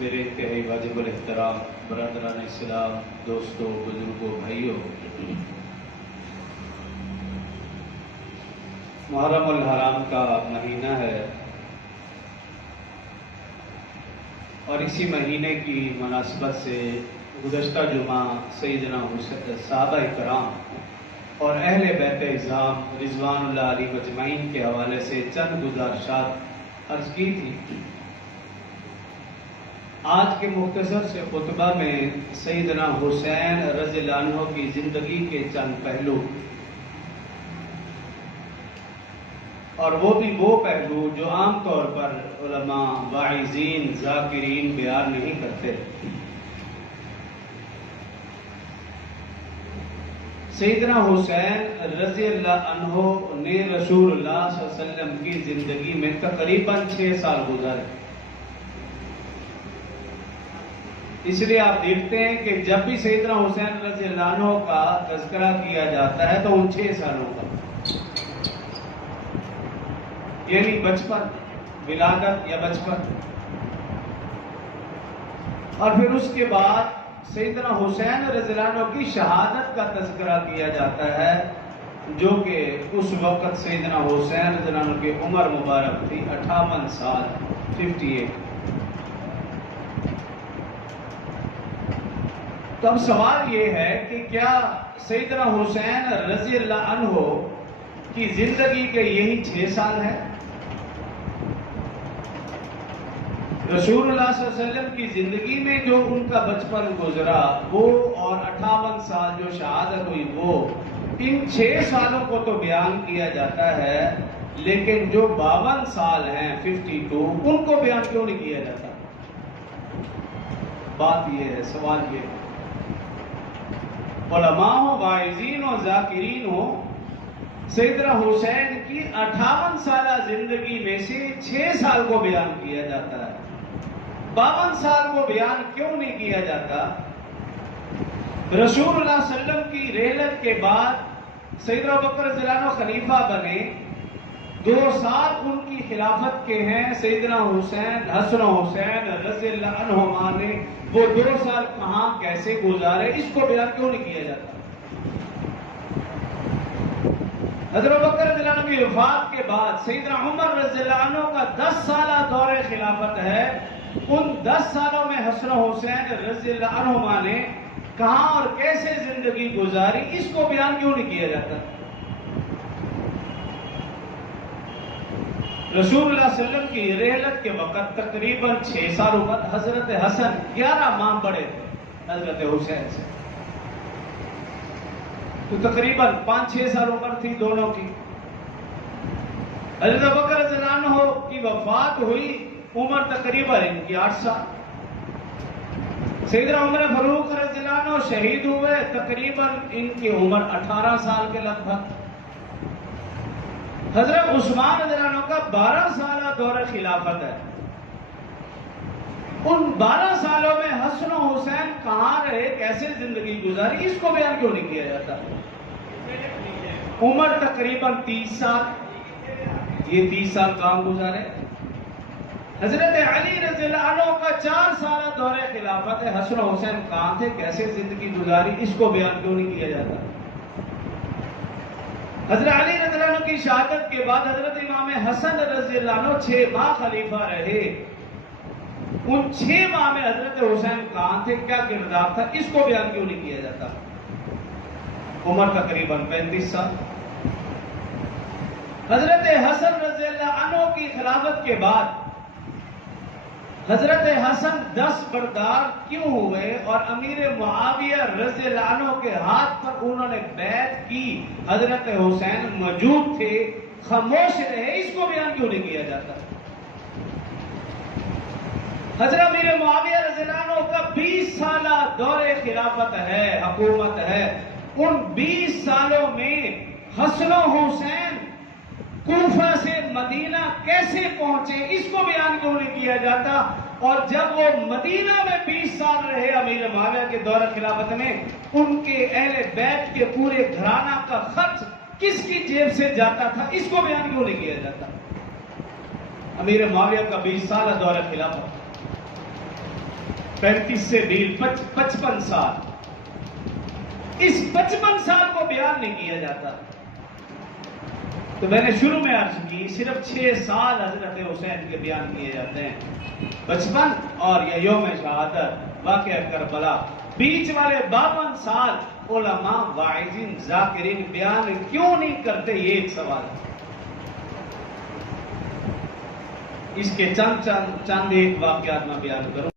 میرے انتہائی واجب الاحترام برادران اسلام، دوستوں، بزرگوں، بھائیوں، محرم الحرام کا مہینہ ہے اور اسی مہینے کی مناسبت سے گزشتہ جمعہ سیدنا صحابہ کرام اور اہل بیت اعظام رضوان اللہ علیہ مجمعین کے حوالے سے چند گزارشات عرض کی تھی۔ آج کے مختصر سے خطبہ میں سیدنا حسین رضی اللہ عنہ کی زندگی کے چند پہلو، اور وہ بھی وہ پہلو جو عام طور پر علماء، واعظین، ذاکرین بیان نہیں کرتے۔ سیدنا حسین رضی اللہ عنہ نے رسول اللہ صلی اللہ علیہ وسلم کی زندگی میں تقریباً 6 سال گزارے۔ اس لیے آپ دیکھتے ہیں کہ جب بھی سیدنا حسین رضی اللہ عنہ کا تذکرہ کیا جاتا ہے تو ان 6 سالوں کا، یعنی بچپن، ولادت یا بچپن، اور پھر اس کے بعد سیدنا حسین رضی اللہ عنہ کی شہادت کا تذکرہ کیا جاتا ہے، جو کہ اس وقت سیدنا حسین رضی اللہ عنہ کی عمر مبارک تھی 58 سال 58۔ تو اب سوال یہ ہے کہ کیا سیدنا حسین رضی اللہ عنہ کی زندگی کے یہی 6 سال ہے؟ رسول اللہ صلی اللہ علیہ وسلم کی زندگی میں جو ان کا بچپن گزرا وہ، اور 58 سال جو شہادت ہوئی وہ، ان 6 سالوں کو تو بیان کیا جاتا ہے، لیکن جو 52 سال ہیں 52 ان کو بیان کیوں نہیں کیا جاتا؟ بات یہ ہے، سوال یہ ہے، علماء ہو، واعظین ہو، ذاکرین ہو، سیدنا حسین کی 58 سالہ زندگی میں سے 6 سال کو بیان کیا جاتا ہے، 52 سال کو بیان کیوں نہیں کیا جاتا؟ رسول اللہ صلی اللہ علیہ وسلم کی رحلت کے بعد سیدنا ابوبکر رضی اللہ عنہ خلیفہ بنے، 2 سال ان کی خلافت کے ہیں۔ سیدنا حسین، حسن و حسین رضی اللہ عنہما نے وہ 2 سال کہاں کیسے گزارے، اس کو بیان کیوں نہیں کیا جاتا؟ حضرت ابوبکر رضی اللہ عنہ کی وفات کے بعد سیدنا عمر رضی اللہ عنہ کا 10 سالہ دور خلافت ہے، ان 10 سالوں میں حسن و حسین رضی اللہ عنہما نے کہاں اور کیسے زندگی گزاری، اس کو بیان کیوں نہیں کیا جاتا؟ رسول اللہ صلی اللہ علیہ وسلم کی رحلت کے وقت تقریباً 6 سال عمر، حضرت حسن 11 ماہ بڑے تھے حضرت حسین سے، تو تقریباً 5-6 سال عمر تھی دونوں کی۔ حضرت ابوبکر رضی اللہ عنہ کی وفات ہوئی، عمر تقریباً ان کی 8 سال۔ سیدنا عمر فاروق رضی اللہ عنہ شہید ہوئے، تقریباً ان کی عمر 18 سال کے لگ بھگ۔ حضرت عثمان رضی اللہ عنہ کا 12 سالہ دور خلافت ہے، ان 12 سالوں میں حسن و حسین کہاں رہے، کیسے زندگی گزاری، اس کو بیان کیوں نہیں کیا جاتا؟ عمر تقریباً 30 سال، یہ 30 سال کہاں گزارے؟ حضرت علی رضی اللہ عنہ کا 4 سالہ دور خلافت ہے، حسن و حسین کہاں تھے، کیسے زندگی گزاری، اس کو بیان کیوں نہیں کیا جاتا؟ حضرت علی رضی اللہ عنہ کی شہادت کے بعد حضرت امام حسن رضی اللہ عنہ 6 ماہ خلیفہ رہے، ان 6 ماہ میں حضرت حسین کہاں تھے، کیا کردار تھا، اس کو بیان کیوں نہیں کیا جاتا؟ عمر تقریباً 35 سال۔ حضرت حسن رضی اللہ عنہ کی خلافت کے بعد حضرت حسن 10 بردار کیوں ہوئے اور امیر معاویہ رضی اللہ عنہ کے ہاتھ پر انہوں نے بیعت کی، حضرت حسین موجود تھے، خاموش رہے، اس کو بیان کیوں نہیں کیا جاتا؟ حضرت امیر معاویہ رضی اللہ عنہ کا 20 سالہ دور خلافت ہے، حکومت ہے، ان 20 سالوں میں حسن و حسین کوفہ سے مدینہ کیسے پہنچے، اس کو بیان کیوں نہیں کیا جاتا؟ اور جب وہ مدینہ میں 20 سال رہے امیر معاویہ کے دور خلافت میں، ان کے اہل بیت کے پورے گھرانہ کا خرچ کس کی جیب سے جاتا تھا، اس کو بیان کیوں نہیں کیا جاتا؟ امیر معاویہ کا 20 سالہ دور خلافت۔ 35 سے 55 سال، اس 55 سال کو بیان نہیں کیا جاتا. تو میں نے شروع میں عرض کی صرف 6 سال حضرت حسین کے بیان کیے جاتے ہیں، 55 اور یہ یوم شہادت واقعہ کربلا. بیچ والے 52 سال علماء واعظین ذاکرین بیان کیوں نہیں کرتے؟ یہ ایک سوال ہے. اس کے چند ایک واقعات میں بیان کروں.